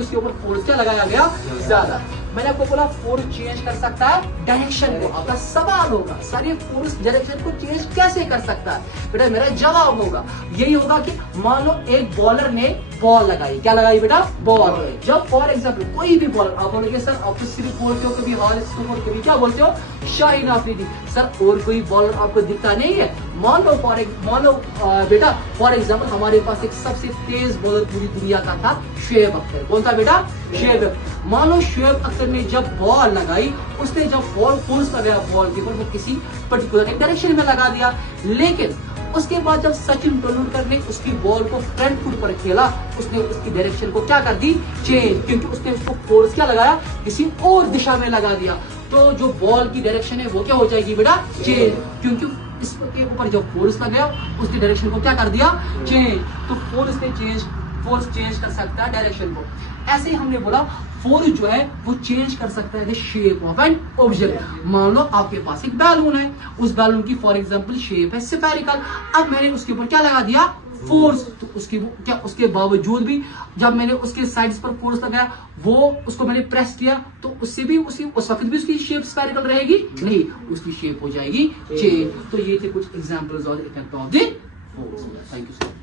क्योंकि उसके ऊपर फोर्स क्या लगाया गया, ज्यादा। मैंने आपको बोला फोर्स चेंज कर सकता है डायरेक्शन को। आपका सवाल होगा सर ये फोर्स डायरेक्शन को चेंज कैसे कर सकता है? बेटा मेरा जवाब होगा यही होगा कि मान लो एक बॉलर ने बॉल लगाई, क्या लगाई बेटा, बॉल। जब फॉर एग्जाम्पल कोई भी बॉलर, आप बोलोगे सर आप तो सिर्फ बोलते हो, कभी हारिस को कभी क्या बोलते हो, शाहीन अफरीदी। सर और कोई बॉलर आपको दिखता नहीं है? मान लो बेटा फॉर एग्जाम्पल हमारे पास एक सबसे तेज बॉलर पूरी दुनिया का था शोएब अख्तर। कौन था बेटा? शोएब अख्तर। मान लो शोएब अख्तर ने जब बॉल लगाई, उसने जब फोर्स लगाया बॉल के ऊपर, वो किसी पर्टिकुलर एक डायरेक्शन में लगा दिया। लेकिन उसके बाद जब सचिन तेंदुलकर ने उसकी बॉल को फ्रंट फुट पर खेला, उसने उसकी डायरेक्शन को क्या कर दी, चेंज, क्योंकि उसने उसको फोर्स क्या लगाया, किसी और दिशा में लगा दिया। तो जो बॉल की डायरेक्शन है वो क्या हो जाएगी बेटा, चेंज, क्योंकि इसके ऊपर जो फोर्स लगाया उसकी डायरेक्शन को क्या कर दिया, चेंज। तो फोर्स चेंज कर सकता है डायरेक्शन को। ऐसे ही हमने बोला फोर्स जो है वो चेंज कर सकता है शेप ऑफ एन ऑब्जेक्ट। मान लो आपके पास एक बैलून है, उस बैलून की फॉर एग्जांपल शेप है स्फेरिकल। अब मैंने उसके ऊपर क्या लगा दिया, फोर्स। तो उसके बावजूद भी जब मैंने उसके साइड्स पर फोर्स लगाया, वो उसको मैंने प्रेस किया, तो उससे भी उस वक्त भी उसकी शेप स्फेरिकल रहेगी नहीं, उसकी शेप हो जाएगी चेंज। तो ये थे कुछ एग्जांपल्स और effect of the force. Thank you sir.